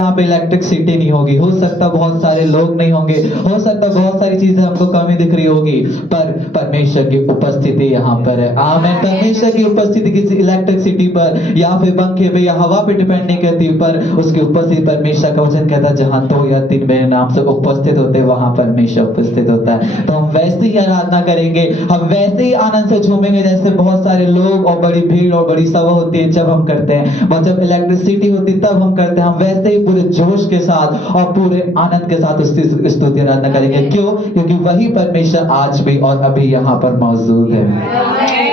यहाँ पे इलेक्ट्रिसिटी नहीं होगी, हो सकता बहुत सारे लोग नहीं होंगे, हो सकता बहुत सारी चीजें हमको कमी दिख रही होगी, पर परमेश्वर की उपस्थिति यहाँ पर है। आमीन। परमेश्वर की उपस्थिति किसी इलेक्ट्रिसिटी पर या फिर पंखे पे या हवा पे डिपेंड नहीं करती, पर उसकी उपस्थिति, परमेश्वर का वचन कहता है जहाँ 2 या 3 मेरे नाम से उपस्थित होते हैं वहां परमेश्वर उपस्थित होता है। तो हम वैसे ही आराधना करेंगे, हम वैसे ही आनंद से झूमेंगे जैसे बहुत सारे लोग और बड़ी भीड़ और बड़ी सभा होती है जब हम करते हैं, और जब इलेक्ट्रिसिटी होती है तब हम करते हैं। हम वैसे ही पूरे जोश के साथ और पूरे आनंद के साथ उसकी स्तुति आराधना करेंगे। क्यों? क्योंकि वही परमेश्वर आज भी और अभी यहाँ पर मौजूद है।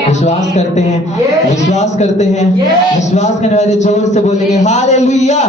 विश्वास करते हैं, विश्वास करते हैं, विश्वास करने वाले जोर से बोलेंगे हालेलुया।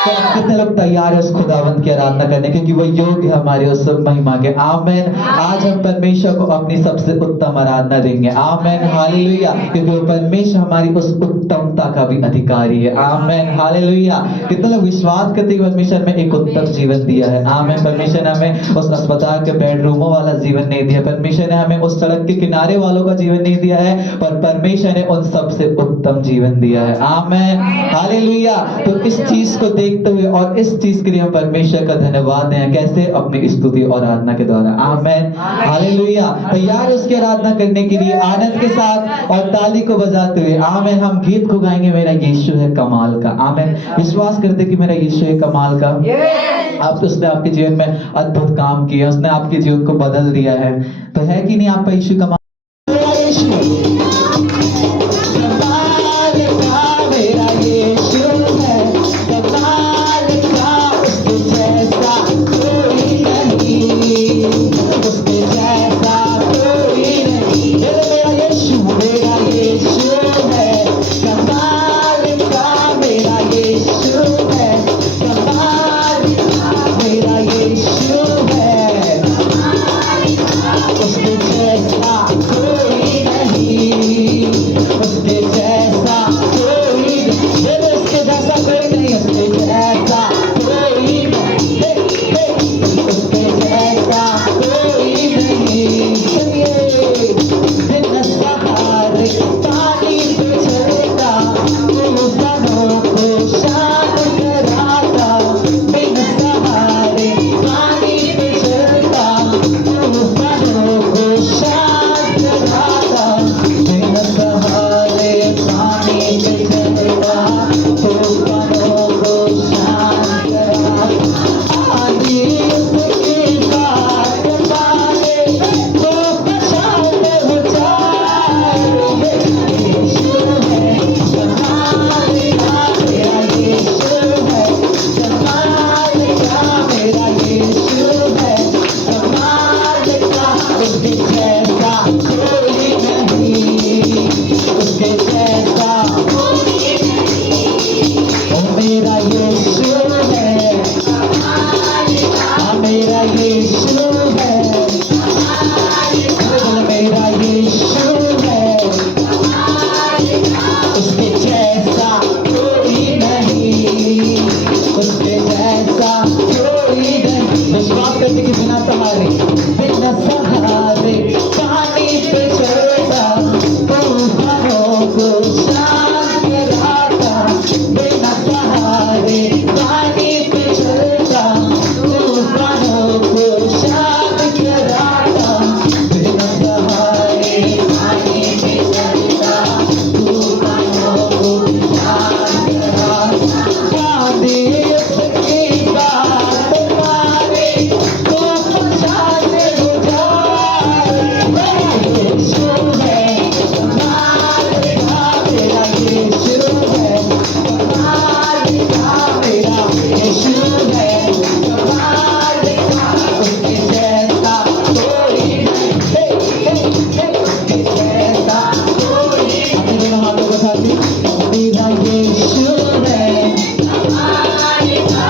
तो कितने लोग तैयार है उस खुदावंत की आराधना करने, क्योंकि वो योग्य है हमारे उस महिमा के। आमीन। आज हम परमेश्वर को अपनी सबसे उत्तम आराधना देंगे। आमीन, हालेलुया। क्योंकि वो परमेश्वर हमारी उस उत्तमता का भी अधिकारी है। आमीन, हालेलुया। कितने लोग विश्वास करते हैं परमेश्वर में एक उत्तम जीवन दिया है। आमीन। परमेश्वर ने हमें उस अस्पताल के बेडरूमों वाला जीवन नहीं दिया, परमेश्वर ने हमें उस सड़क के किनारे वालों का जीवन नहीं दिया है, पर परमेश्वर ने उन सबसे उत्तम जीवन दिया है। आमीन, हालेलुया। तो इस चीज को देखते हुए और इस चीज के लिए हम परमेश्वर का धन्यवाद दें। कैसे? अपनी स्तुति और आराधना के द्वारा। आमीन, हालेलुया। तैयार उसकी आराधना करने के लिए आनंद के साथ और ताली को बजाते हुए। आमीन। हम गीत को गाएंगे, मेरा यीशु है कमाल का। आमीन। विश्वास करते कि मेरा यीशु है कमाल का। आप उसने आपके जीवन में अद्भुत काम किया, उसने आपके जीवन को बदल दिया है। तो है कि नहीं आपका यीशु कमाल? मेरा यीशु कमाल का, मेरा यीशु है कमाल का, उसके जैसा कोई नहीं, उसके जैसा कोई नहीं। मेरा यीशु है कमाल का, मेरा यीशु है कमाल का, मेरा यीशु है उसके जैसा कोई नहीं, उसके जैसा कोई नहीं, उसके जैसा कोई नहीं, उसके जैसा कोई नहीं, उसके जैसा कोई नहीं। बिन सहारे पानी पे चलता, तूफानों को शांत कराता, बिन सहारे पानी पे चलता, तूफानों को शांत कराता, बिन सहारे पानी पे चलता, तूफानों को शांत कराता। आंधी उसकी बात माने तो शांत हो जाए। यीशु है कमाल का, मेरा यीशु है कमाल का, मेरा यीशु है कमाल का, उसके जैसा कोई नहीं, उसके जैसा कोई नहीं। ओ मेरा यीशु है कमाल का, मेरा यीशु है कमाल का, मेरा यीशु है कमाल का, उसके जैसा कोई नहीं, उसके जैसा कोई नहीं। विश्वास करते कि बिना सहारे, बिना सहारे पानी पे चलता, तूफानों को शांत कराता, बिना सहारे पानी पे चलता, तूफानों को शांत कराता, बिना सहारे पानी पे चलता, तूफानों को शांत कराता। आंधी उसकी बात माने तो शांत हो जाए। मेरा यीशु है कमाल का, मेरा यीशु है कमाल का, मेरा यीशु है कमाल का, उसके जैसा कोई नहीं, उसके जैसा कोई नहीं। अपने दोनों हाथों को साथ ही, मेरा यीशु है कमाल का,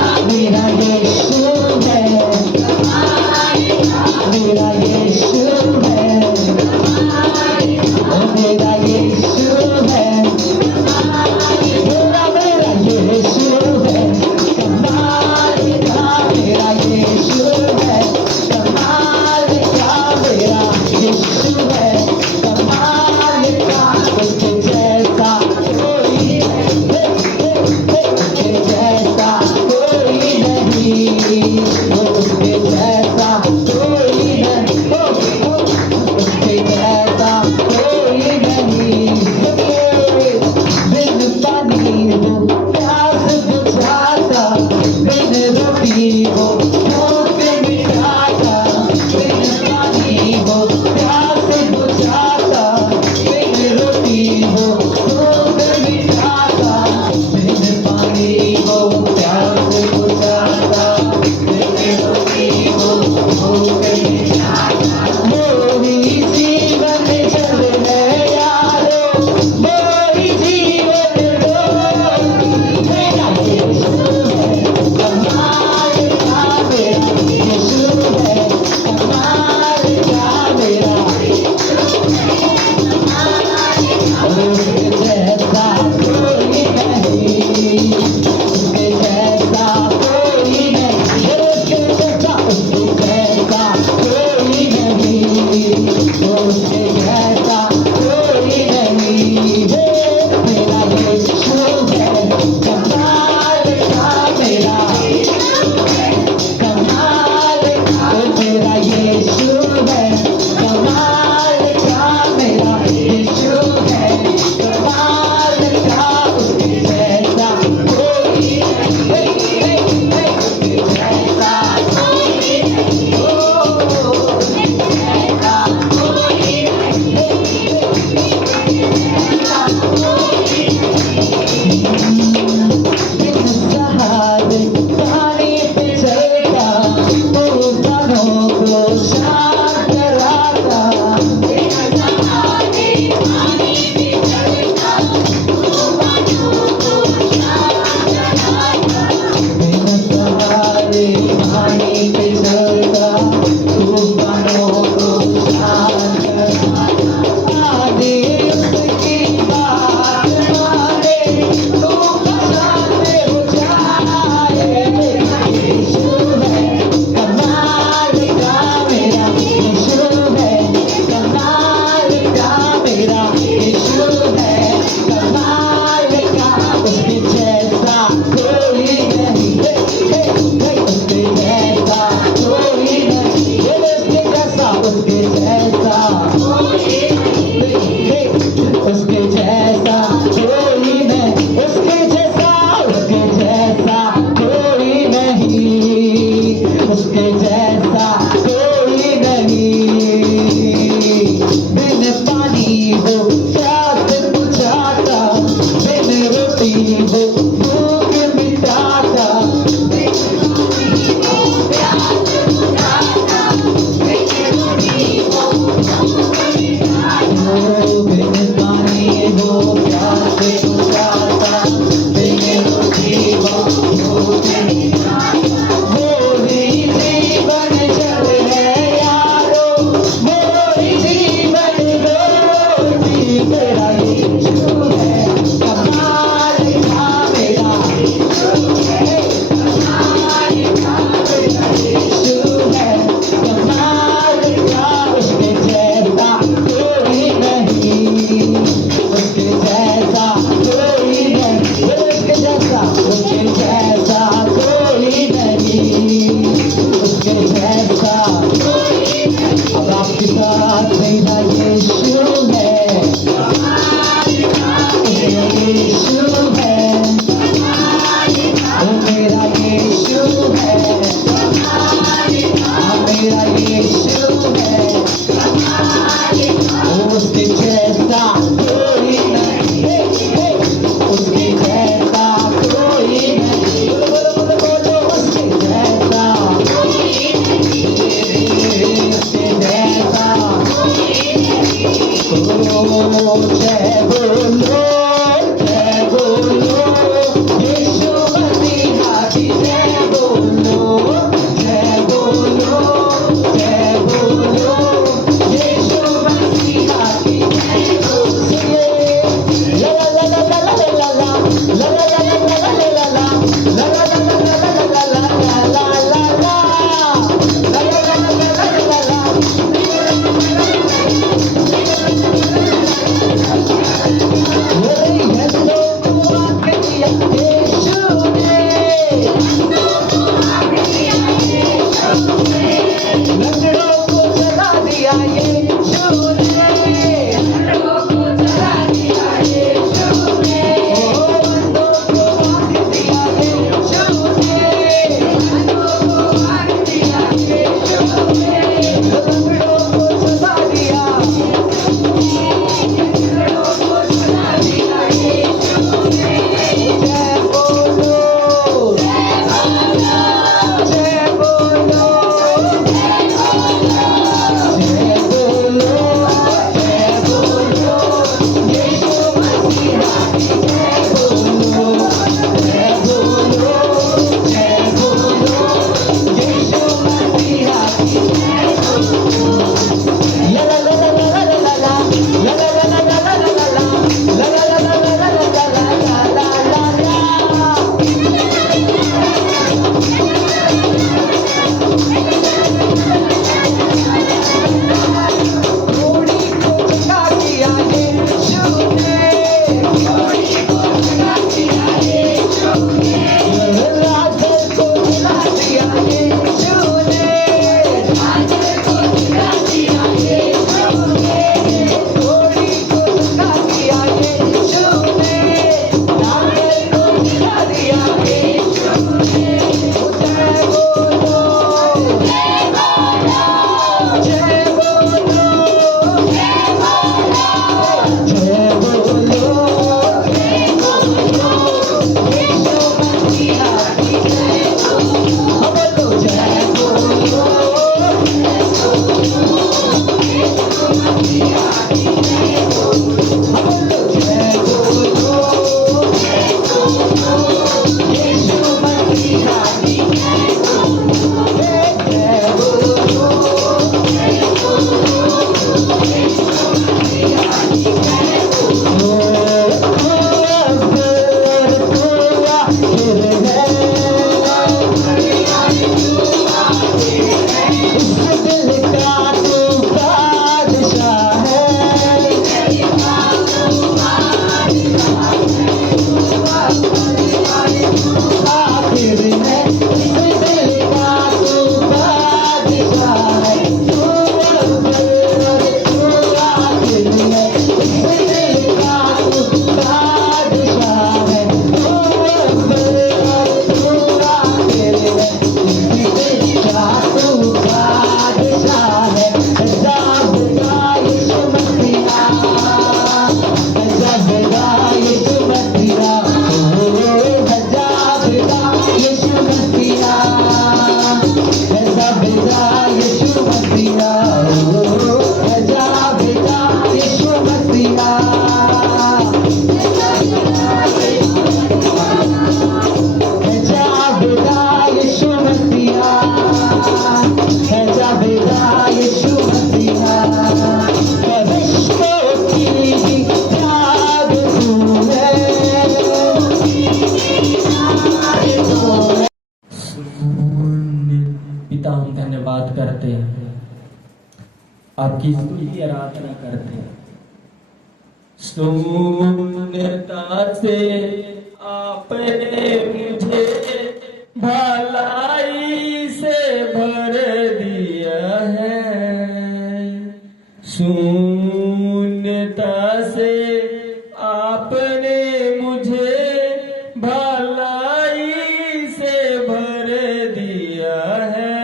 आपकी स्तुति आराधना करते हैं। शून्यता से आपने मुझे भलाई से भर दिया है। शून्यता से आपने मुझे भलाई से भर दिया है।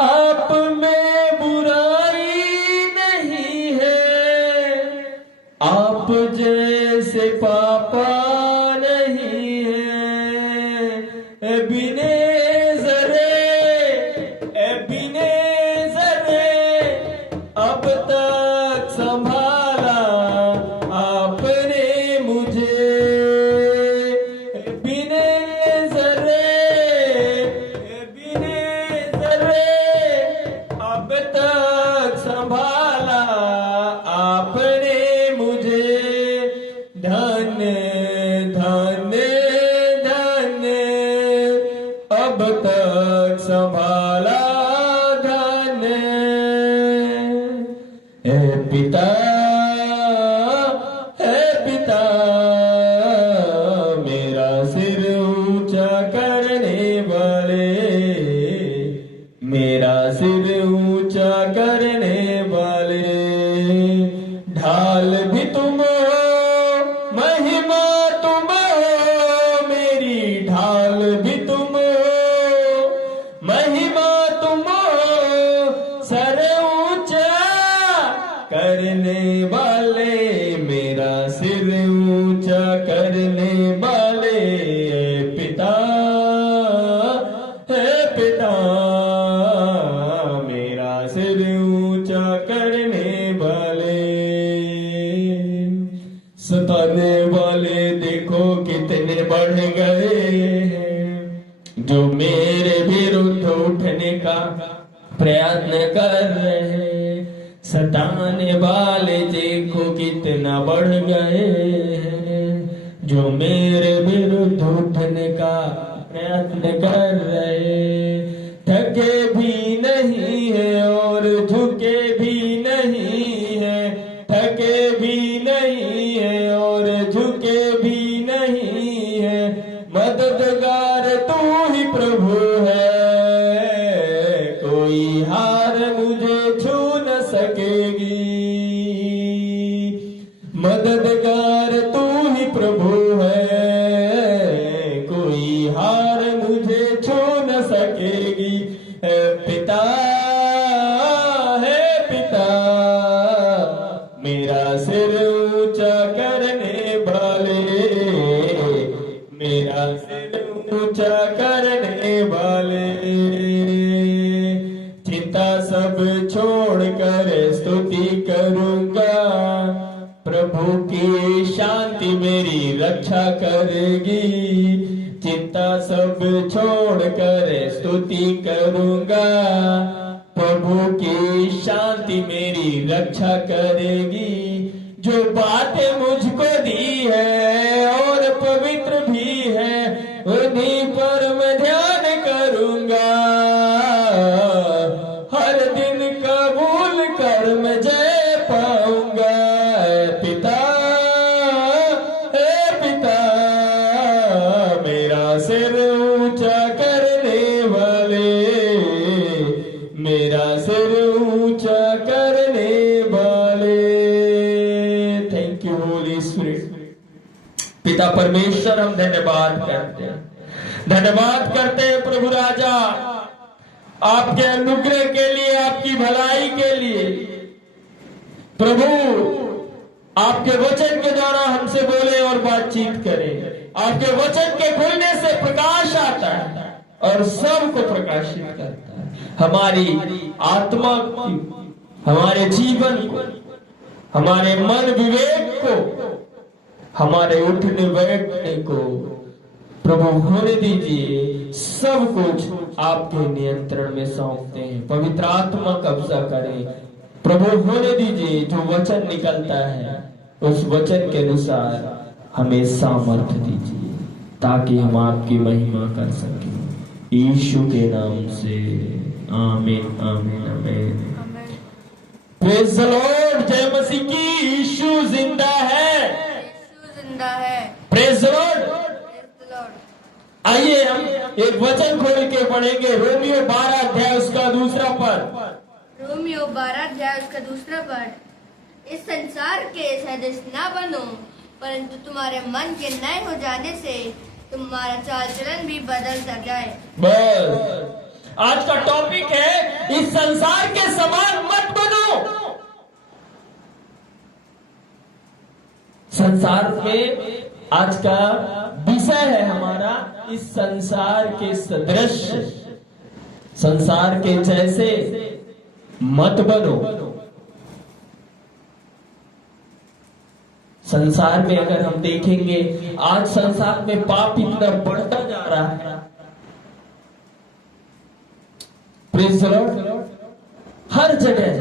आप में बुराई नहीं है, आप जैसे पापा नहीं है। एबीनेज़र अब तक संभाला आपने मुझे। एबीनेज़र अब तक संभाला आपने मुझे। धन्य धन्य धन्य अब तक संभाला धन्य। हे पिता मेरा सिर ऊंचा करने वाले, मेरा सिर ऊंचा करने वाले। ढाल भी तुम हो, महिमा तुम हो, मेरी ढाल भी तुम हो, महिमा तुम हो। सर ऊंचा करने वाले, मेरा सिर ऊंचा करने वाले। पिता मेरा सिर ऊंचा करने वाले। सताने वाले देखो कितने बढ़ गए हैं, जो मेरे विरुद्ध उठने का प्रयत्न कर रहे हैं। सताने वाले देखो कितना बढ़ गए हैं, जो मेरे विरुद्ध उठने का प्रयत्न कर रहे। थके भी नहीं है और झुके भी नहीं है, थके भी नहीं है और झुके भी नहीं है। मददगार तू ही प्रभु है, कोई हार मुझे छू न सकेगी। मददगार तू ही प्रभु है, कोई हार मुझे छू न सकेगी। है पिता मेरा सिर ऊंचा करने वाले, मेरा सिर ऊंचा करने वाले। चिंता सब छोड़कर स्तुति करूंगा, प्रभु की शांति मेरी रक्षा करेगी। चिंता सब छोड़कर स्तुति करूंगा, प्रभु की शांति मेरी रक्षा करेगी। जो बातें मुझको दी है और पवित्र भी है, उन्हीं पर मैं ध्यान करूंगा। हर दिन कबूल कर मैं जय पाऊंगा। पिता मेरा सिर ऊंचा करने वाले, मेरा सिर ऊंचा करने वाले। Thank you Holi spirit. पिता परमेश्वर, हम धन्यवाद करते हैं, धन्यवाद करते हैं प्रभु राजा, आपके अनुग्रह के लिए, आपकी भलाई के लिए। प्रभु आपके वचन के द्वारा हमसे बोले और बातचीत करें। आपके वचन के खुलने से प्रकाश आता है और सबको प्रकाशित करता है। हमारी आत्मा की, हमारे जीवन को, हमारे मन विवेक को, हमारे उठने बैठने को प्रभु होने दीजिए। सब कुछ आपके नियंत्रण में सौंपते हैं। पवित्र आत्मा कब्जा करे, प्रभु होने दीजिए। जो वचन निकलता है उस वचन के अनुसार हमें सामर्थ्य दीजिए, ताकि हम आपकी महिमा कर सकें। यीशु के नाम से आमीन, आमीन, आमीन। प्रेज द लॉर्ड, जय मसीह की। यीशु जिंदा है, यीशु जिंदा है। Praise the Lord. Praise the Lord. आइए हम एक वचन खोल के पढ़ेंगे, रोमियो 12 अध्याय उसका दूसरा पद। रोमियो 12 अध्याय उसका दूसरा पद। इस संसार के सदृश ना बनो, परंतु तुम्हारे मन के नए हो जाने से तुम्हारा चाल चलन भी बदलता जाए। बस आज का टॉपिक है, इस संसार के समान मत बनो। संसार के आज का विषय है हमारा, इस संसार के सदृश, संसार के जैसे मत बनो। संसार में अगर हम देखेंगे, आज संसार में पाप इतना बढ़ता जा रहा है। Praise the Lord. हर जगह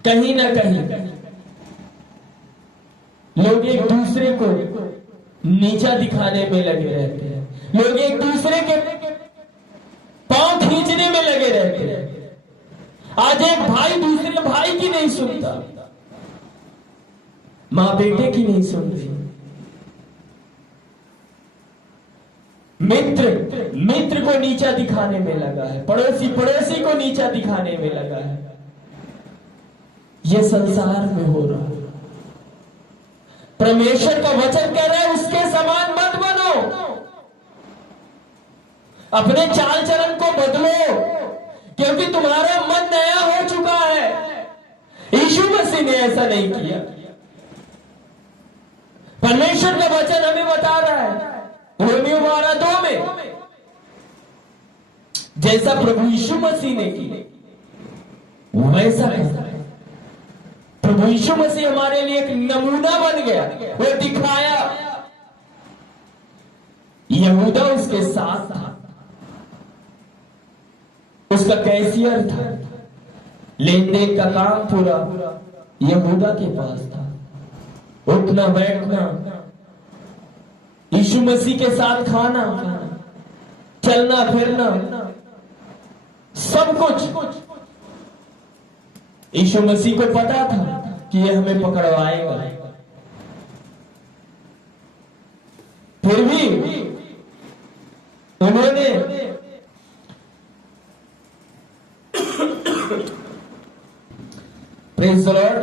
कहीं ना कहीं लोग एक दूसरे को नीचा दिखाने में लगे रहते हैं। लोग एक दूसरे के पांव खींचने में लगे रहते हैं। आज एक भाई दूसरे भाई की नहीं सुनता, मां बेटे की नहीं सुन रही, मित्र को नीचा दिखाने में लगा है, पड़ोसी को नीचा दिखाने में लगा है। यह संसार में हो रहा है। परमेश्वर का वचन कह रहा है, उसके समान मत बनो, अपने चाल चलन को बदलो, क्योंकि तुम्हारा मन नया हो चुका है। यीशु मसीह ने ऐसा नहीं किया। परमेश्वर का वचन हमें बता रहा है रोमियो 12:2 में, जैसा प्रभु यीशु मसीह ने किया वैसा है। प्रभु यीशु मसीह हमारे लिए एक नमूना बन गया, वो दिखाया। यहूदा उसके साथ था, उसका कैशियर था, लेन देन का काम पूरा यहूदा के पास था। उठना बैठना, यीशु मसीह के साथ खाना, चलना फिरना, सब कुछ यीशु मसीह को पता था कि यह हमें पकड़वाएगा। फिर भी उन्होंने प्रेज़ द लॉर्ड,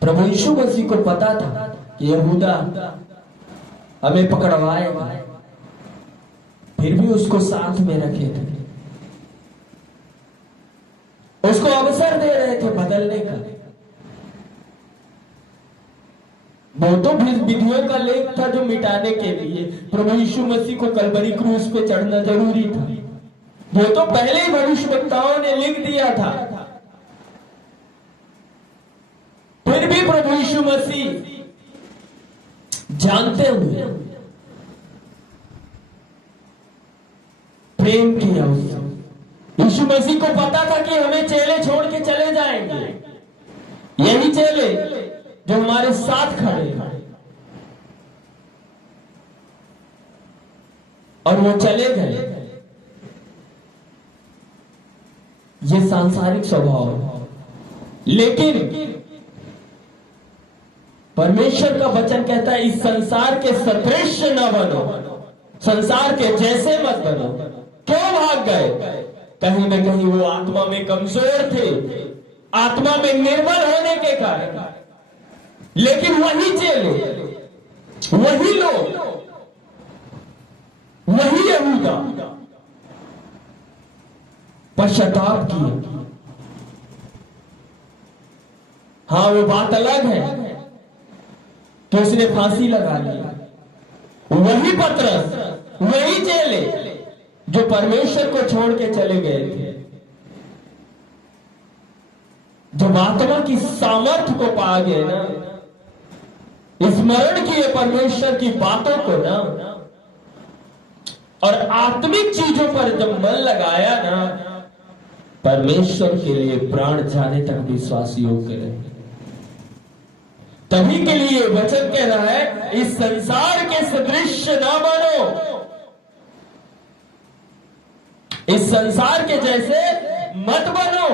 प्रभु यीशु मसीह को पता था कि यहूदा हमें पकड़वाएगा, फिर भी उसको साथ में रखे थे, उसको अवसर दे रहे थे बदलने का। वो तो विधियों का लेख था जो मिटाने के लिए प्रभु यीशु मसीह को कलवरी क्रूस पे चढ़ना जरूरी था। वो तो पहले ही भविष्यवक्ताओं ने लिख दिया था। फिर भी प्रभु यीशु मसीह जानते हुए प्रेम किया उससे। यीशु मसीह को पता था कि हमें चेले छोड़ के चले जाएंगे, यही चेले जो हमारे साथ खड़े हैं, और वो चले गए। ये सांसारिक स्वभाव है, लेकिन परमेश्वर का वचन कहता है, इस संसार के सदृश न बनो, संसार के जैसे मत बनो। क्यों भाग गए? कहीं न कहीं वो आत्मा में कमजोर थे, आत्मा में निर्बल होने के कारण। लेकिन वही चेले, वही लोग, वही यहूदा पश्चाताप किए। हाँ, वो बात अलग है कि उसने फांसी लगा ली। वही पतरस, वही चेले जो परमेश्वर को छोड़ के चले गए थे, जब आत्मा की सामर्थ्य को पा गए ना, स्मरण किए परमेश्वर की बातों को ना, और आत्मिक चीजों पर जब मन लगाया ना, परमेश्वर के लिए प्राण जाने तक विश्वास योग्य रहे। तभी के लिए वचन कह रहा है, इस संसार के सदृश ना बनो, इस संसार के जैसे मत बनो।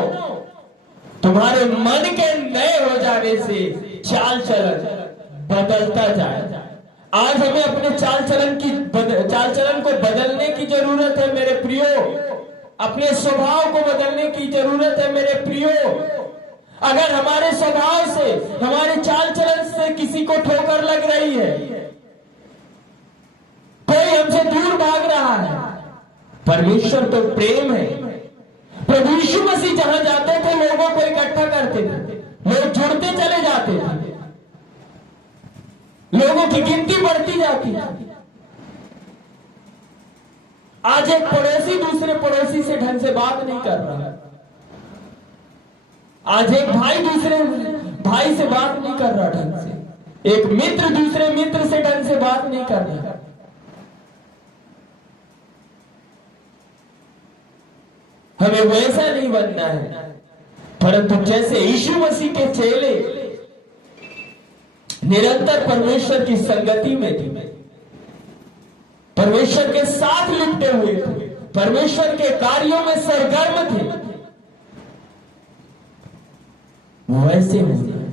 तुम्हारे मन के नए हो जाने से चाल चलन बदलता जाए। आज हमें अपने चाल चलन को बदलने की जरूरत है मेरे प्रियो। अपने स्वभाव को बदलने की जरूरत है मेरे प्रियो। अगर हमारे स्वभाव से, हमारे चाल चलन से किसी को ठोकर लग रही है, कोई हमसे दूर भाग रहा है, परमेश्वर तो प्रेम है। प्रभु यीशु मसीह जहां जाते थे लोगों को इकट्ठा करते थे, लोग जुड़ते चले जाते थे, लोगों की गिनती बढ़ती जाती है। आज एक पड़ोसी दूसरे पड़ोसी से ढंग से बात नहीं कर रहा। आज एक भाई दूसरे भाई से बात नहीं कर रहा ढंग से। एक मित्र दूसरे मित्र से ढंग से बात नहीं कर रहा। हमें वैसा नहीं बनना है, परंतु जैसे यीशु मसीह के चेले निरंतर परमेश्वर की संगति में थे, परमेश्वर के साथ लिपटे हुए थे, परमेश्वर के कार्यों में सरगर्म थे, वैसे होना है।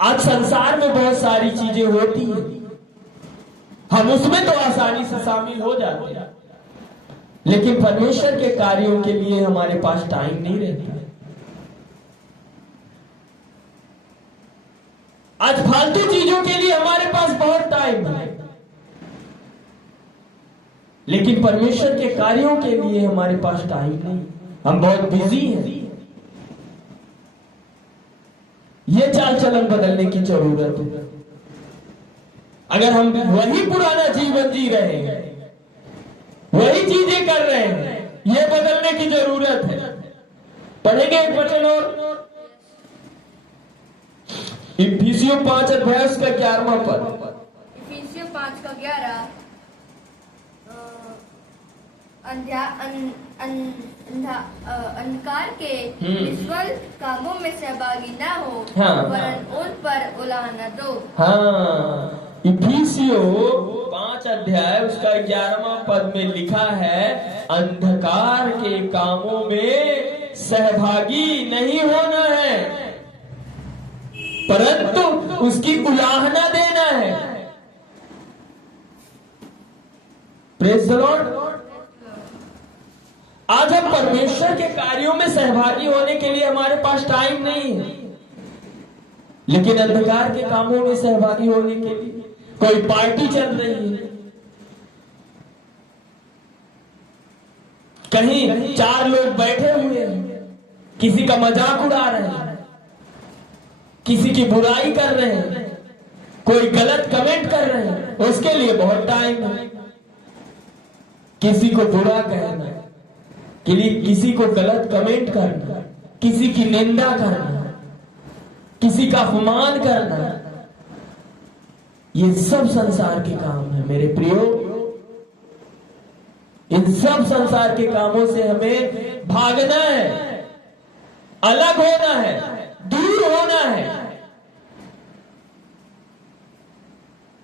आज संसार में बहुत सारी चीजें होती हैं, हम उसमें तो आसानी से शामिल हो जाते हैं, लेकिन परमेश्वर के कार्यों के लिए हमारे पास टाइम नहीं रहता। आज फालतू चीजों के लिए हमारे पास बहुत टाइम है, लेकिन परमेश्वर के कार्यों के लिए हमारे पास टाइम नहीं। हम बहुत बिजी हैं। ये चाल चलन बदलने की जरूरत है। अगर हम वही पुराना जीवन जी रहे हैं, वही चीजें कर रहे हैं, ये बदलने की जरूरत है। पढ़ेंगे एक वचन और, इफिसियों 5 अध्याय उसका 11वां पद। इफिसियों 5 का 11 अंधकार के विश्वल कामों में सहभागी ना हो, वरन उन पर उलाहना दो। हाँ, इफिसियों 5 अध्याय उसका 11वां पद में लिखा है, अंधकार के कामों में सहभागी नहीं होना है, परंतु उसकी उलाहना देना है। Praise the Lord. आज हम परमेश्वर के कार्यों में सहभागी होने के लिए हमारे पास टाइम नहीं है, लेकिन अंधकार के कामों में सहभागी होने के लिए कोई पार्टी चल रही है, कहीं 4 लोग बैठे हुए हैं, किसी का मजाक उड़ा रहे हैं, किसी की बुराई कर रहे हैं, कोई गलत कमेंट कर रहे हैं, उसके लिए बहुत टाइम है। किसी को बुरा कहना, किसी को गलत कमेंट करना, किसी की निंदा करना, किसी का अपमान करना, ये सब संसार के काम है मेरे प्रियो। इन सब संसार के कामों से हमें भागना है, अलग होना है, दूर होना है।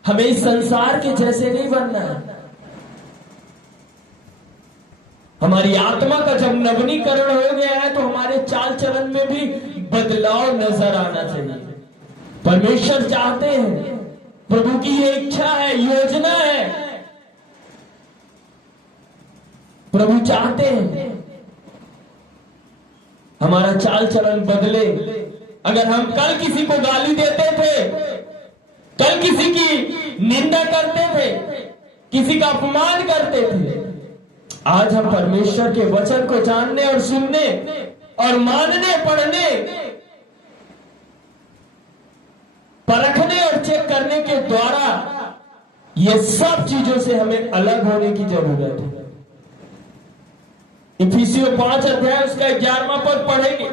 हमें इस संसार के जैसे नहीं बनना है। हमारी आत्मा का जब नवीनीकरण हो गया है तो हमारे चाल चलन में भी बदलाव नजर आना चाहिए। परमेश्वर चाहते हैं, प्रभु की ये इच्छा है, योजना है, प्रभु चाहते हैं हमारा चाल चलन बदले। अगर हम कल किसी को गाली देते थे, कल किसी की निंदा करते थे, किसी का अपमान करते थे, आज हम परमेश्वर के वचन को जानने और सुनने और मानने, पढ़ने, परखने और चेक करने के द्वारा ये सब चीजों से हमें अलग होने की जरूरत है। इफिसियों 5 अध्याय उसका 11वां पद पढ़ेंगे।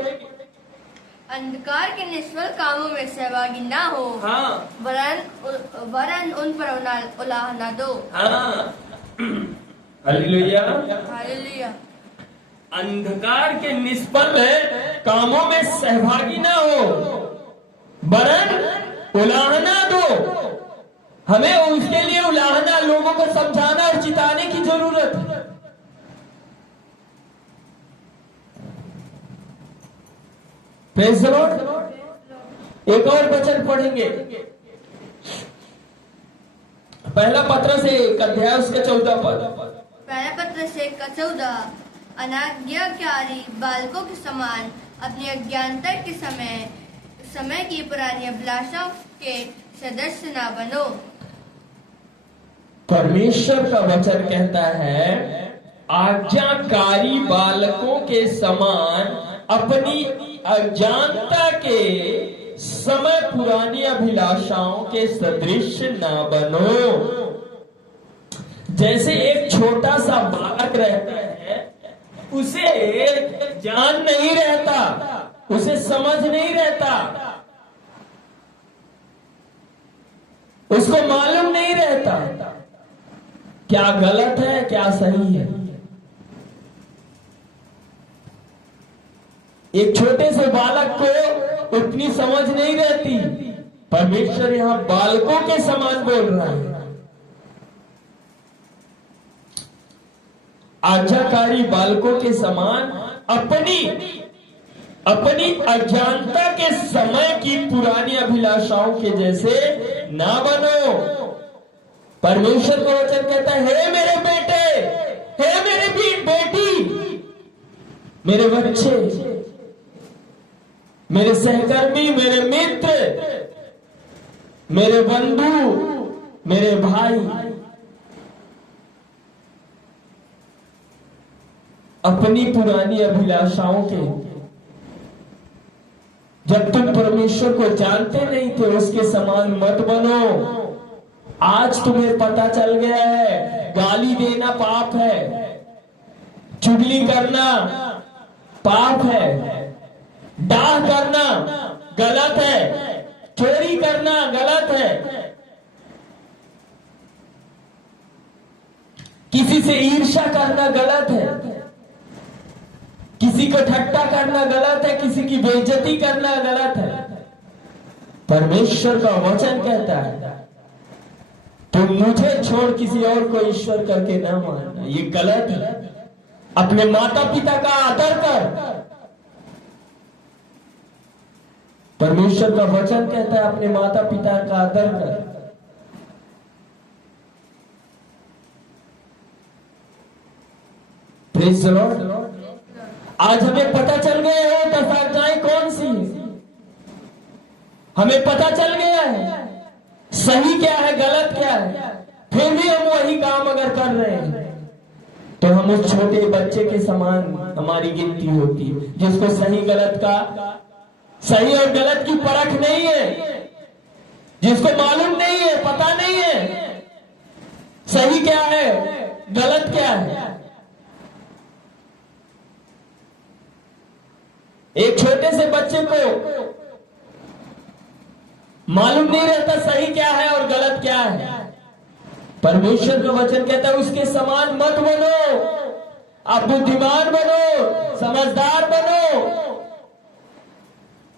अंधकार के निष्फल कामों में सहभागी ना हो, हाँ, वरन उन पर उलाहना दो। हाँ, हालेलुया, हालेलुया। अंधकार के निष्फल कामों में सहभागी ना हो, वरन उलाहना दो। हमें उसके लिए उलाहना लोगों लोगों को समझाना और चिताने की जरूरत है। Praise the Lord. एक और वचन पढ़ेंगे, पहला पत्रस 1 उसका 14 पद। पहला पत्रस 1:14, अनाज्ञाकारी बालकों के समान अपनी अज्ञानता के समय की पुरानी अभिलाषाओं के सदस्य ना बनो। परमेश्वर का वचन कहता है आज्ञाकारी बालकों के समान अपनी अज्ञानता के समय पुरानी अभिलाषाओं के सदृश ना बनो। जैसे एक छोटा सा बालक रहता है, उसे ज्ञान नहीं रहता, उसे समझ नहीं रहता, उसको मालूम नहीं रहता क्या गलत है क्या सही है। एक छोटे से बालक को उतनी समझ नहीं रहती। परमेश्वर यहां बालकों के समान बोल रहा है। आज्ञाकारी बालकों के समान अपनी अज्ञानता के समय की पुरानी अभिलाषाओं के जैसे ना बनो। परमेश्वर का वचन कहता है, हे मेरे बेटे, हे मेरे बेटी, मेरे बच्चे, मेरे सहकर्मी, मेरे मित्र, मेरे बंधु, मेरे भाई, अपनी पुरानी अभिलाषाओं के, जब तुम परमेश्वर को जानते नहीं थे उसके समान मत बनो। आज तुम्हें पता चल गया है गाली देना पाप है, चुगली करना पाप है, डाह करना गलत है, चोरी करना गलत है, किसी से ईर्ष्या करना गलत है, किसी को ठट्टा करना गलत है, किसी की बेइज्जती करना गलत है। परमेश्वर का वचन कहता है तुम मुझे छोड़ किसी और को ईश्वर करके ना मानना, ये गलत है। अपने माता पिता का आदर कर। परमेश्वर का वचन कहता है अपने माता पिता का आदर कर। Praise the Lord. आज हमें पता चल गया है 10 आज्ञाएं कौन सी है। हमें पता चल गया है सही क्या है गलत क्या है, फिर भी हम वही काम अगर कर रहे हैं तो हम उस छोटे बच्चे के समान हमारी गिनती होती है, जिसको सही और गलत की परख नहीं है, जिसको मालूम नहीं है, पता नहीं है सही क्या है गलत क्या है। एक छोटे से बच्चे को मालूम नहीं रहता सही क्या है और गलत क्या है। परमेश्वर का वचन कहता है उसके समान मत बनो, आप बुद्धिमान बनो, समझदार बनो।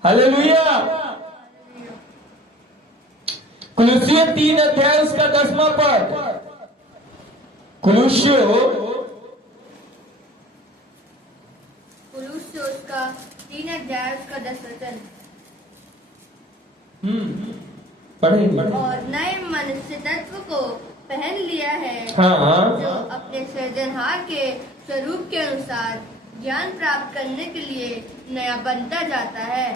हालेलुया। कुलुस्सियों 3 उसका 10वां पद। कुलुस्सियों उसका 3 उसका 10 वचन। पढ़े। और नए मनुष्य तत्व को पहन लिया है, हाँ। जो अपने सृजनहार के स्वरूप के अनुसार ज्ञान प्राप्त करने के लिए नया बनता जाता है।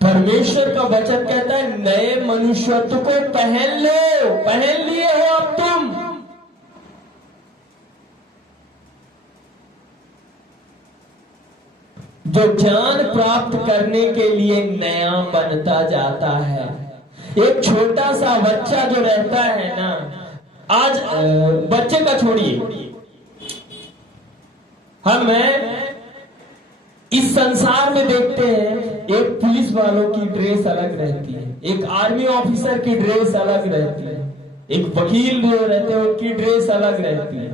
परमेश्वर का वचन कहता है नए मनुष्यत्व को पहन लो, पहन लिए हो अब तुम। जो ज्ञान प्राप्त करने के लिए नया बनता जाता है। एक छोटा सा बच्चा जो रहता है ना, आज बच्चे का छोड़िए, हम इस संसार में देखते हैं एक पुलिस वालों की ड्रेस अलग रहती है, एक आर्मी ऑफिसर की ड्रेस अलग रहती है, एक वकील जो रहते हैं उनकी ड्रेस अलग रहती है।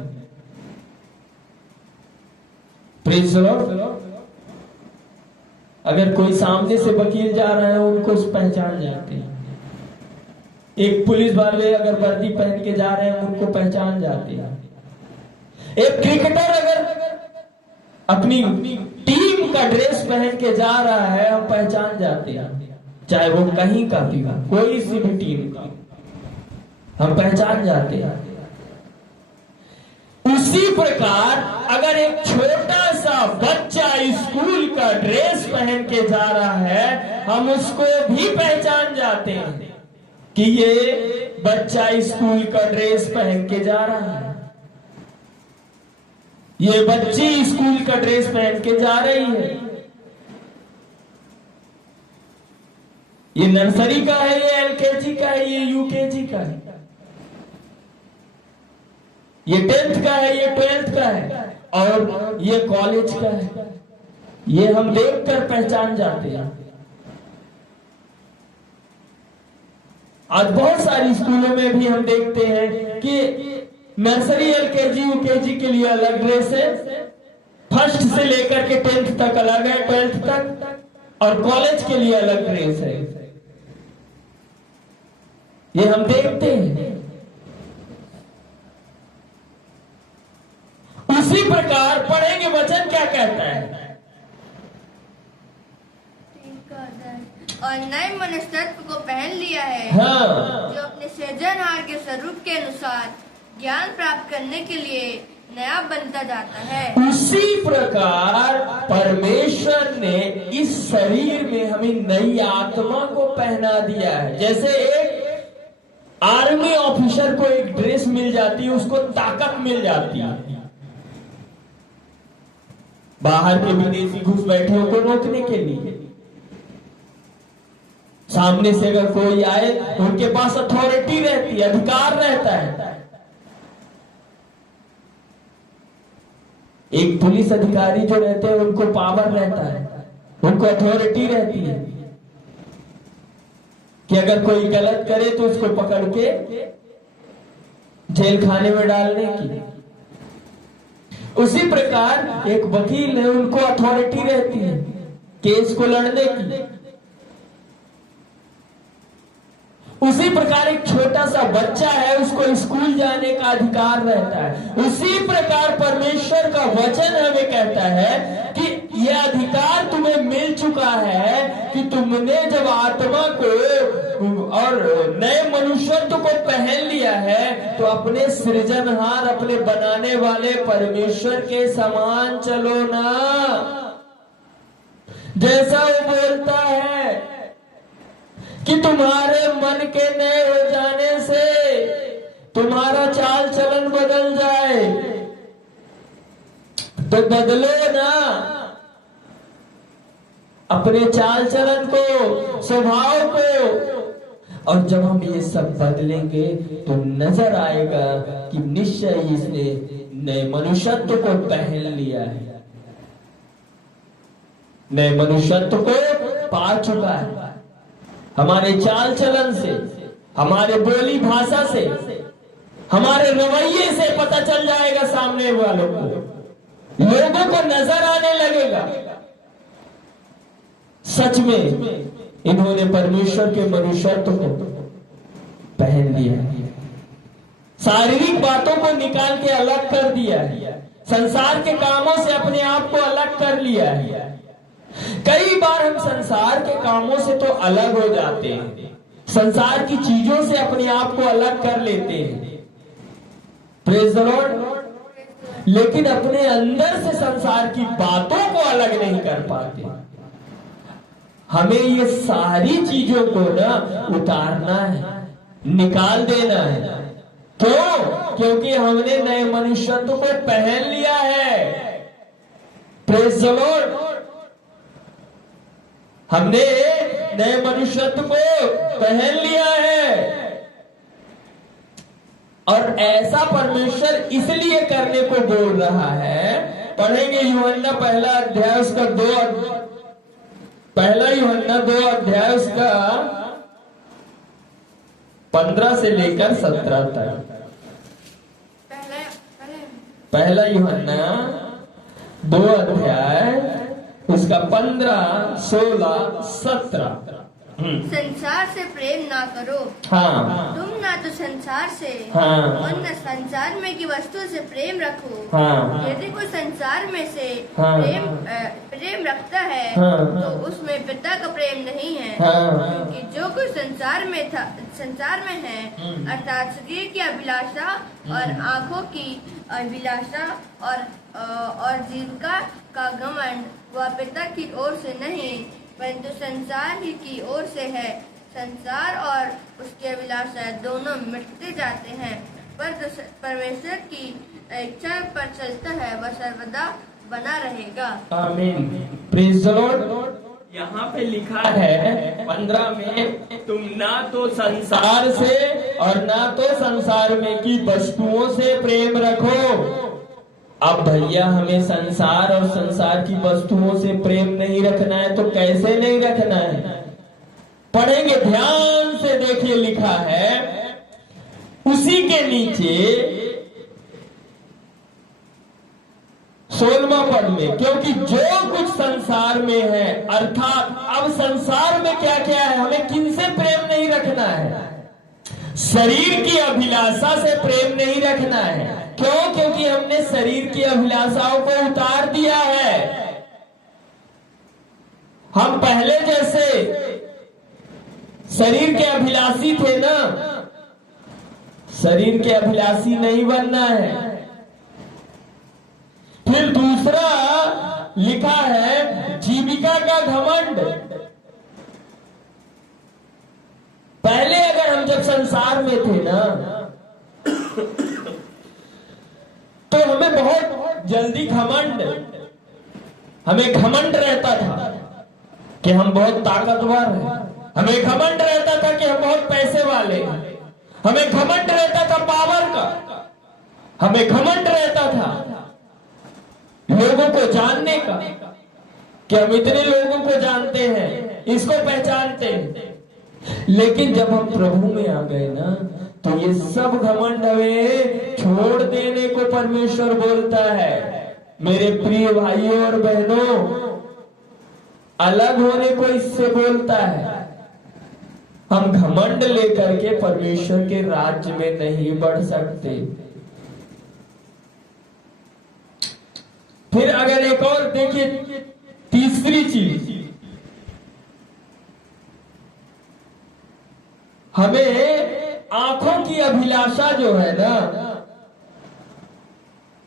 Praise the Lord. अगर कोई सामने से वकील जा रहा है उनको पहचान जाते हैं। एक पुलिस वाले अगर वर्दी पहन के जा रहे हैं, उनको पहचान जाते हैं। एक क्रिकेटर अगर अपनी टीम का ड्रेस पहन के जा रहा है, हम पहचान जाते हैं, चाहे वो कहीं का भी हो, कोई सी भी टीम का, हम पहचान जाते हैं। उसी प्रकार अगर एक छोटा सा बच्चा स्कूल का ड्रेस पहन के जा रहा है, हम उसको भी पहचान जाते हैं कि ये बच्चा स्कूल का ड्रेस पहन के जा रहा है, ये बच्ची स्कूल का ड्रेस पहन के जा रही है। ये नर्सरी का है, ये एलकेजी का है, ये यूकेजी का है, ये 10th का है, ये 12th का है, और ये कॉलेज का है। ये हम देखकर पहचान जाते हैं। आज बहुत सारी स्कूलों में भी हम देखते हैं कि नर्सरी एलकेजी यूकेजी के लिए अलग ड्रेस है, फर्स्ट से लेकर के 10th तक अलग है, 12th तक, और कॉलेज के लिए अलग ड्रेस है। ये हम देखते हैं। उसी प्रकार पढ़ेंगे वचन क्या कहता है। और नए मनुष्यत्व को पहन लिया है, हाँ, जो अपने सृजनहार के स्वरूप के अनुसार ज्ञान प्राप्त करने के लिए नया बनता जाता है। उसी प्रकार परमेश्वर ने इस शरीर में हमें नई आत्मा को पहना दिया है। जैसे एक आर्मी ऑफिसर को एक ड्रेस मिल जाती है, उसको ताकत मिल जाती है, बाहर के विदेशी घुस बैठे को रोकने के लिए। सामने से अगर कोई आए, उनके पास अथॉरिटी रहती है, अधिकार रहता है। एक पुलिस अधिकारी जो रहते हैं, उनको पावर रहता है, उनको अथॉरिटी रहती है कि अगर कोई गलत करे तो उसको पकड़ के जेल खाने में डालने की। उसी प्रकार एक वकील है, उनको अथॉरिटी रहती है केस को लड़ने की। उसी प्रकार एक छोटा सा बच्चा है, उसको स्कूल जाने का अधिकार रहता है। उसी प्रकार परमेश्वर का वचन हमें कहता है कि यह अधिकार तुम्हें मिल चुका है कि तुमने जब आत्मा को और नए मनुष्यत्व को पहन लिया है, तो अपने सृजनहार, अपने बनाने वाले परमेश्वर के समान चलो ना। जैसा वो बोलता है कि तुम्हारे मन के नए हो जाने से तुम्हारा चाल चलन बदल जाए, तो बदलो ना अपने चाल चलन को, स्वभाव को। और जब हम ये सब बदलेंगे तो नजर आएगा कि निश्चय इसने नए मनुष्यत्व को पहन लिया है, नए मनुष्यत्व को पा चुका है। हमारे चाल चलन से, हमारे बोली भाषा से, हमारे रवैये से पता चल जाएगा सामने वालों को, लोगों को नजर आने लगेगा सच में इन्होंने परमेश्वर के मनुष्यत्व को पहन लिया है। शारीरिक बातों को निकाल के अलग कर दिया है, संसार के कामों से अपने आप को अलग कर लिया है। कई बार हम संसार के कामों से तो अलग हो जाते हैं, संसार की चीजों से अपने आप को अलग कर लेते हैं, प्रेज़ द लॉर्ड, लेकिन अपने अंदर से संसार की बातों को अलग नहीं कर पाते। हमें ये सारी चीजों को ना उतारना है, निकाल देना है। क्यों? क्योंकि हमने नए मनुष्यत्व को पहन लिया है, प्रेज़ द लॉर्ड। हमने नए मनुष्यत्व को पहन लिया है, और ऐसा परमेश्वर इसलिए करने को बोल रहा है। पढ़ेंगे यूहन्ना पहला अध्याय उसका 2 अध्याय उसका 15 से लेकर 17 तक। पहला यूहन्ना 2 अध्याय उसका 15, 16, 17। संसार से प्रेम ना करो। हाँ तुम ना तो संसार से हाँ और न संसार में की वस्तु से प्रेम रखो। हाँ यदि कोई संसार में से हाँ। प्रेम रखता है हाँ। तो उसमें पिता का प्रेम नहीं है। हाँ। क्योंकि जो कोई संसार में है अर्थात शरीर की अभिलाषा और आंखों की अभिलाषा और जीविका का घमंड वह पिता की ओर से नहीं परंतु संसार ही की ओर से है। संसार और उसकी अभिलाषा दोनों मिटते जाते हैं पर जो परमेश्वर की इच्छा पर चलता है वह सर्वदा बना रहेगा। आमीन। Praise the Lord. यहाँ पे लिखा है 15 में, तुम ना तो संसार से और ना तो संसार में की वस्तुओं से प्रेम रखो। अब भैया हमें संसार और संसार की वस्तुओं से प्रेम नहीं रखना है तो कैसे नहीं रखना है? पढ़ेंगे ध्यान से, देखिए लिखा है उसी के नीचे 16वां पद में, क्योंकि जो कुछ संसार में है अर्थात अब संसार में क्या क्या है, हमें किनसे प्रेम नहीं रखना है? शरीर की अभिलाषा से प्रेम नहीं रखना है। क्यों? क्योंकि हमने शरीर की अभिलाषाओं को उतार दिया है। हम पहले जैसे शरीर के अभिलाषी थे ना, शरीर के अभिलाषी नहीं बनना है। फिर दूसरा लिखा है जीविका का घमंड। पहले अगर हम जब संसार में थे ना तो हमें बहुत जल्दी हमें घमंड रहता था कि हम बहुत ताकतवर हैं। हमें घमंड रहता था कि हम बहुत पैसे वाले हैं। हमें घमंड रहता था पावर का। हमें घमंड रहता था लोगों को जानने का कि हम इतने लोगों को जानते हैं, इसको पहचानते हैं। लेकिन जब हम प्रभु में आ गए ना तो ये सब घमंड हमें छोड़ देने को परमेश्वर बोलता है। मेरे प्रिय भाइयों और बहनों, अलग होने को इससे बोलता है। हम घमंड लेकर के परमेश्वर के राज्य में नहीं बढ़ सकते। फिर अगर एक और देखिए, तीसरी चीज, हमें आंखों की अभिलाषा जो है ना,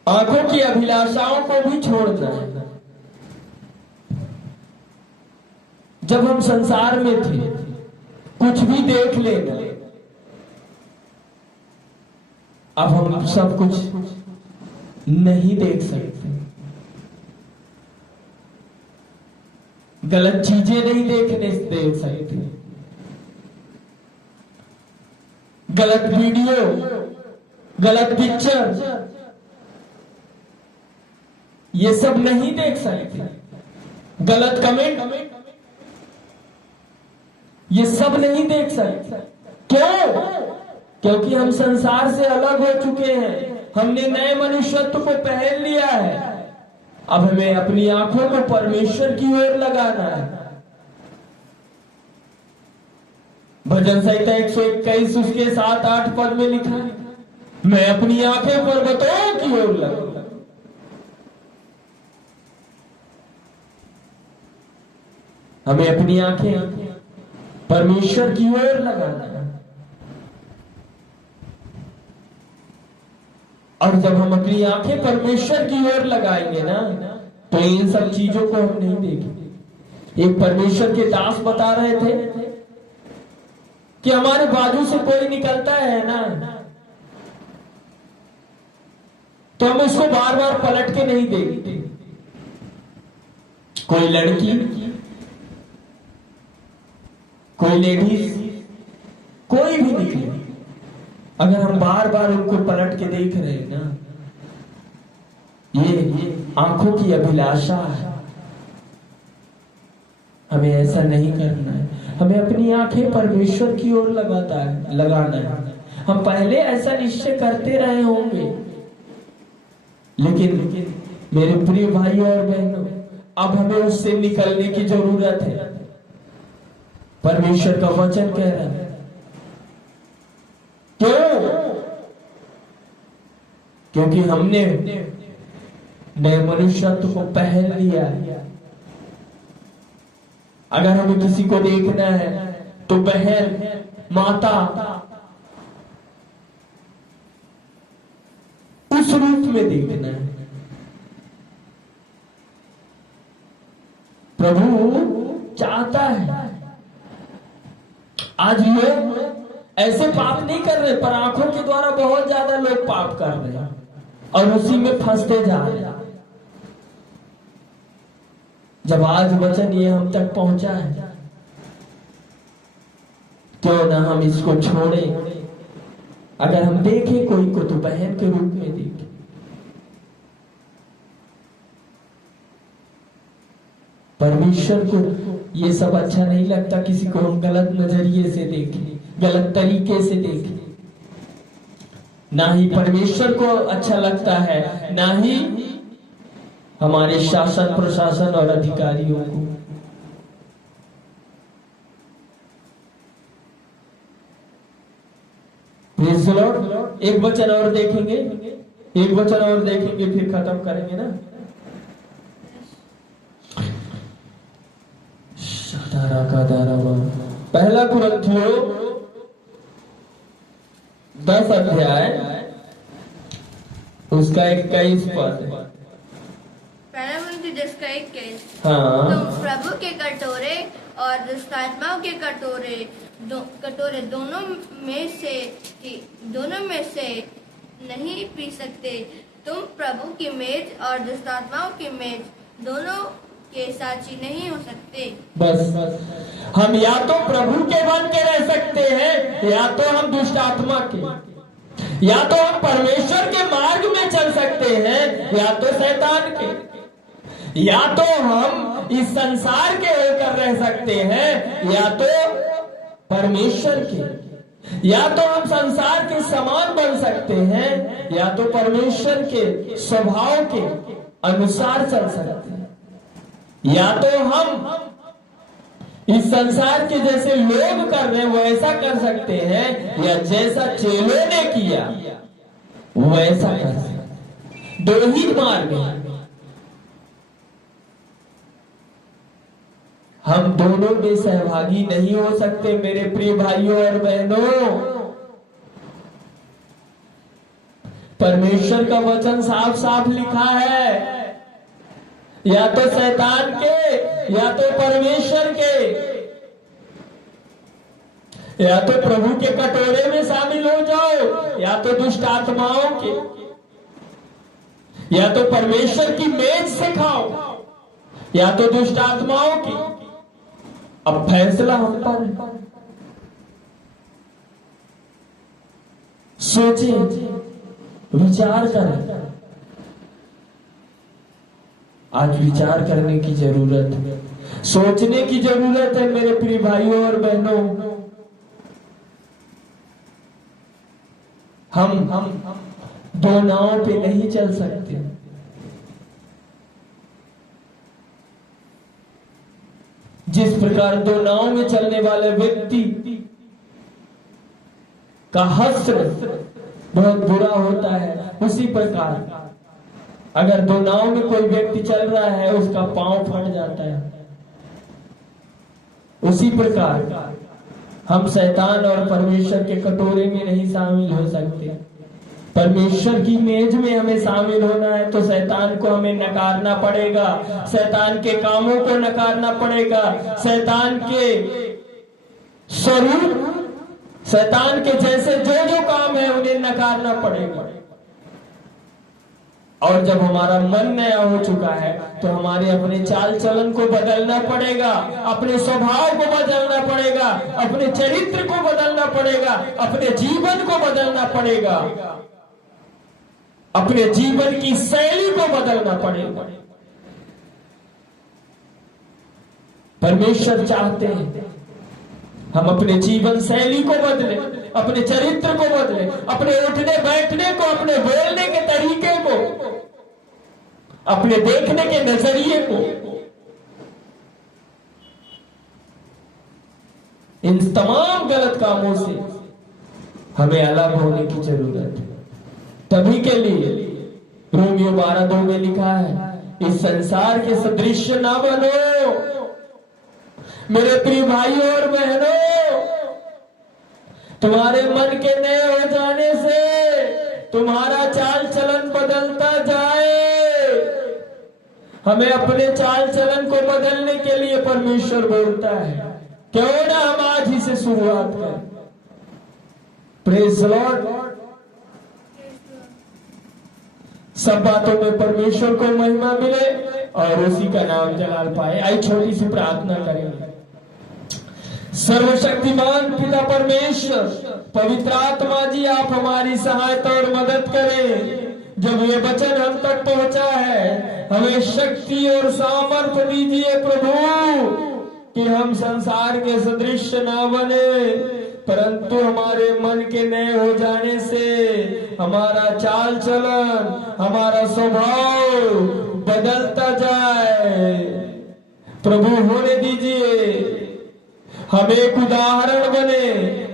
आंखों की अभिलाषाओं को भी छोड़ना है। जब हम संसार में थे कुछ भी देख लेना, अब हम सब कुछ नहीं देख सकते। गलत चीजें नहीं देख सकते। गलत वीडियो, गलत पिक्चर, ये सब नहीं देख सकते। गलत कमेंट, ये सब नहीं देख सकते। क्यों? क्योंकि हम संसार से अलग हो चुके हैं। हमने नए मनुष्यत्व को पहन लिया है। अब हमें अपनी आंखों को परमेश्वर की ओर लगाना है। भजन संहिता 121 उसके 7-8 पद में लिखा है, मैं अपनी आंखें पर्वतों की ओर लगाऊंगा। हमें अपनी आंखें परमेश्वर की ओर लगाना है। और जब हम अपनी आंखें परमेश्वर की ओर लगाएंगे ना तो इन सब चीजों को हम नहीं देखेंगे। एक परमेश्वर के दास बता रहे थे कि हमारे बाजू से कोई निकलता है ना तो हम उसको बार बार पलट के नहीं देखते। कोई लड़की, कोई लेडीज, कोई भी निकले, अगर हम बार बार उनको पलट के देख रहे हैं ना, ये आंखों की अभिलाषा है। हमें ऐसा नहीं करना है। हमें अपनी आंखें परमेश्वर की ओर लगाना है। हम पहले ऐसा निश्चय करते रहे होंगे, लेकिन मेरे प्रिय भाइयों और बहनों, अब हमें उससे निकलने की जरूरत है। परमेश्वर का वचन कह रहा है। क्यों? क्योंकि हमने नए मनुष्यत्व को पहन लिया है। अगर हमें किसी को देखना है तो बहन, माता, उस रूप में देखना है। प्रभु चाहता है। आज लोग ऐसे पाप नहीं कर रहे, पर आंखों के द्वारा बहुत ज्यादा लोग पाप कर रहे हैं और उसी में फंसते जा रहे हैं। जब आज वचन ये हम तक पहुंचा है, क्यों ना हम इसको छोड़ें। अगर हम देखें कोई को तो बहन के रूप में देखें। परमेश्वर को ये सब अच्छा नहीं लगता, किसी को हम गलत नजरिए से देखें, गलत तरीके से देखें। ना ही परमेश्वर को अच्छा लगता है, ना ही हमारे शासन प्रशासन और अधिकारियों को। Praise the Lord. एक वचन और देखेंगे, एक वचन और देखेंगे, फिर खत्म करेंगे ना। पहला कुरिन्थियों 10 अध्याय उसका 21 पद। पहला कुरिन्थियों 10 का 21। हाँ। तुम प्रभु के कटोरे और दुष्टात्माओं के कटोरे दोनों में से नहीं पी सकते। तुम प्रभु की मेज और दुष्टात्माओं की मेज दोनों के साक्षी नहीं हो सकते। बस हम या तो प्रभु के बन के रह सकते हैं, या तो हम दुष्ट आत्मा के, या तो हम परमेश्वर के मार्ग में चल सकते हैं, या तो शैतान के, या तो हम इस संसार के होकर रह सकते हैं, या तो परमेश्वर के, या तो हम संसार के समान बन सकते हैं, या तो परमेश्वर के स्वभाव के अनुसार चल सकते हैं। या तो हम इस संसार के जैसे लोग कर रहे हैं वैसा कर सकते हैं, या जैसा चेलों ने किया वैसा कर सकते हैं। दो ही मार्ग हैं। हम दोनों में सहभागी नहीं हो सकते मेरे प्रिय भाइयों और बहनों। परमेश्वर का वचन साफ साफ लिखा है, या तो शैतान के, या तो परमेश्वर के, या तो प्रभु के कटोरे में शामिल हो जाओ, या तो दुष्ट आत्माओं के, या तो परमेश्वर की मेज से खाओ, या तो दुष्ट आत्माओं की। अब फैसला हम पर है। सोचें, विचार करें। आज विचार करने की जरूरत है, सोचने की जरूरत है मेरे प्रिय भाइयों और बहनों। हम दो नावों पे नहीं चल सकते। जिस प्रकार दो नाव में चलने वाले व्यक्ति का हश्र बहुत बुरा होता है, उसी प्रकार अगर दो नाव में कोई व्यक्ति चल रहा है उसका पांव फट जाता है। उसी प्रकार हम शैतान और परमेश्वर के कटोरे में नहीं शामिल हो सकते। परमेश्वर की मेज में हमें शामिल होना है तो शैतान को हमें नकारना पड़ेगा, शैतान के कामों को नकारना पड़ेगा, शैतान के स्वरूप, शैतान के जैसे जो जो काम है उन्हें नकारना पड़ेगा। और जब हमारा मन नया हो चुका है तो हमारे अपने चाल चलन को बदलना पड़ेगा, अपने स्वभाव को बदलना पड़ेगा, अपने चरित्र को बदलना पड़ेगा, अपने जीवन को बदलना पड़ेगा, अपने जीवन की शैली को बदलना पड़ेगा। परमेश्वर चाहते हैं हम अपने जीवन शैली को बदलें, अपने चरित्र को बदलें, अपने उठने बैठने को, अपने बोलने के तरीके को, अपने देखने के नजरिए को। इन तमाम गलत कामों से हमें अलग होने की जरूरत है। तभी के लिए रोमियो 12:2 में लिखा है, इस संसार के सदृश ना बनो। मेरे प्रिय भाइयों और बहनों, तुम्हारे मन के नए हो जाने से तुम्हारा चाल चलन बदलता जाए। हमें अपने चाल चलन को बदलने के लिए परमेश्वर बोलता है, क्यों ना हम आज ही से शुरुआत करें। Praise the Lord. सब बातों में परमेश्वर को महिमा मिले और उसी का नाम जलाल पाए। आई छोटी सी प्रार्थना करेंगे। सर्वशक्तिमान पिता परमेश्वर, पवित्र आत्मा जी, आप हमारी सहायता और मदद करें। जब ये वचन हम तक पहुंचा है, हमें शक्ति और सामर्थ्य दीजिए प्रभु, कि हम संसार के सदृश ना बने, परंतु हमारे मन के नए हो जाने से हमारा चाल चलन, हमारा स्वभाव बदलता जाए। प्रभु होने दीजिए, हम एक उदाहरण बने,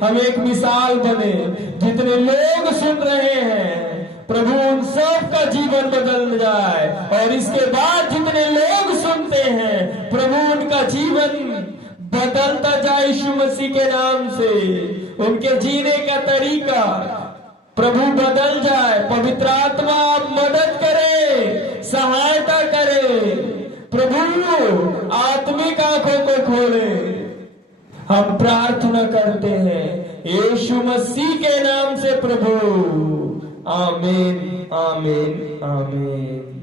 हम एक मिसाल बने। जितने लोग सुन रहे हैं प्रभु, उन सब का जीवन बदल जाए, और इसके बाद जितने लोग सुनते हैं प्रभु, उनका जीवन बदलता जाए यीशु मसीह के नाम से। उनके जीने का तरीका प्रभु बदल जाए। पवित्र आत्मा आप मदद करे, सहायता करे प्रभु, आत्मिक आंखों को खोले। हम प्रार्थना करते हैं यीशु मसीह के नाम से प्रभु, आमीन, आमीन, आमीन।